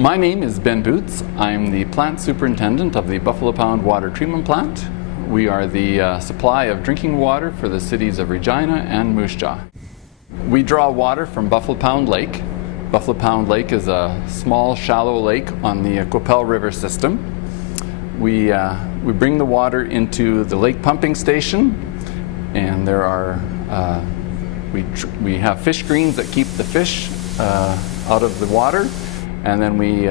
My name is Ben Boots. I'm the plant superintendent of the Buffalo Pound Water Treatment Plant. We are the supply of drinking water for the cities of Regina and Moose Jaw. We draw water from Buffalo Pound Lake. Buffalo Pound Lake is a small, shallow lake on the Qu'Appelle River system. We bring the water into the lake pumping station, and there are we have fish screens that keep the fish out of the water, and then we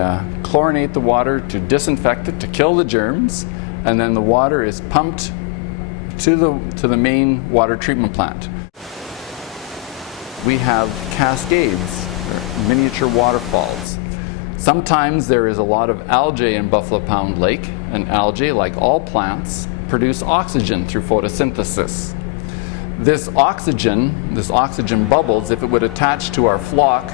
chlorinate the water to disinfect it, to kill the germs, and then the water is pumped to the main water treatment plant. We have cascades, miniature waterfalls. Sometimes there is a lot of algae in Buffalo Pound Lake, and algae, like all plants, produce oxygen through photosynthesis. This oxygen bubbles, if it would attach to our flock,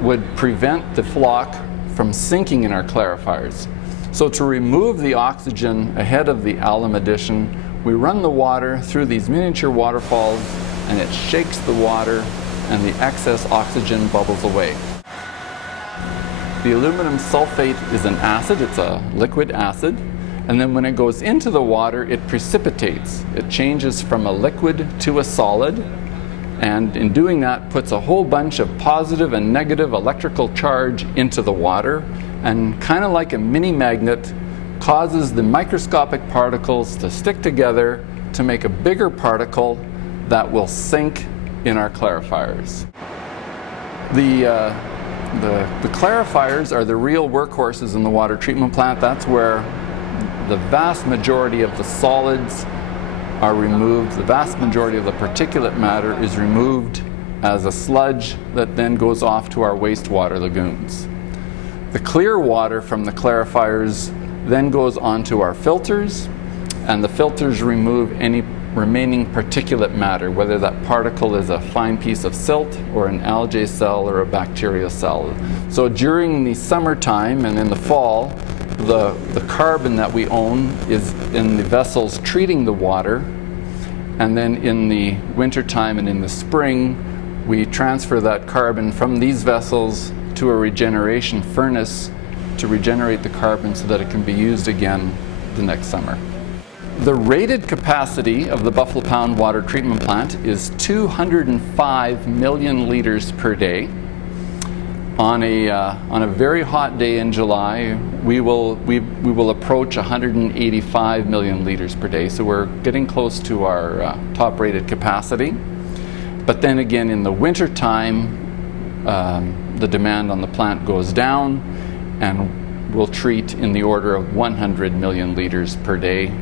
would prevent the flock from sinking in our clarifiers. So to remove the oxygen ahead of the alum addition, we run the water through these miniature waterfalls, and it shakes the water and the excess oxygen bubbles away. The aluminum sulfate is an acid, it's a liquid acid, and then when it goes into the water, it precipitates. It changes from a liquid to a solid, and in doing that puts a whole bunch of positive and negative electrical charge into the water, and kind of like a mini magnet, causes the microscopic particles to stick together to make a bigger particle that will sink in our clarifiers. The clarifiers are the real workhorses in the water treatment plant. That's where the vast majority of the solids are removed. The vast majority of the particulate matter is removed as a sludge that then goes off to our wastewater lagoons. The clear water from the clarifiers then goes onto our filters, and the filters remove any remaining particulate matter, whether that particle is a fine piece of silt or an algae cell or a bacteria cell. So during the summertime and in the fall, the carbon that we own is in the vessels treating the water, and then in the wintertime and in the spring, we transfer that carbon from these vessels to a regeneration furnace to regenerate the carbon so that it can be used again the next summer. The rated capacity of the Buffalo Pound Water Treatment Plant is 205 million liters per day. On a very hot day in July, we will approach 185 million liters per day. So we're getting close to our top rated capacity. But then again, in the winter time, the demand on the plant goes down, and we'll treat in the order of 100 million liters per day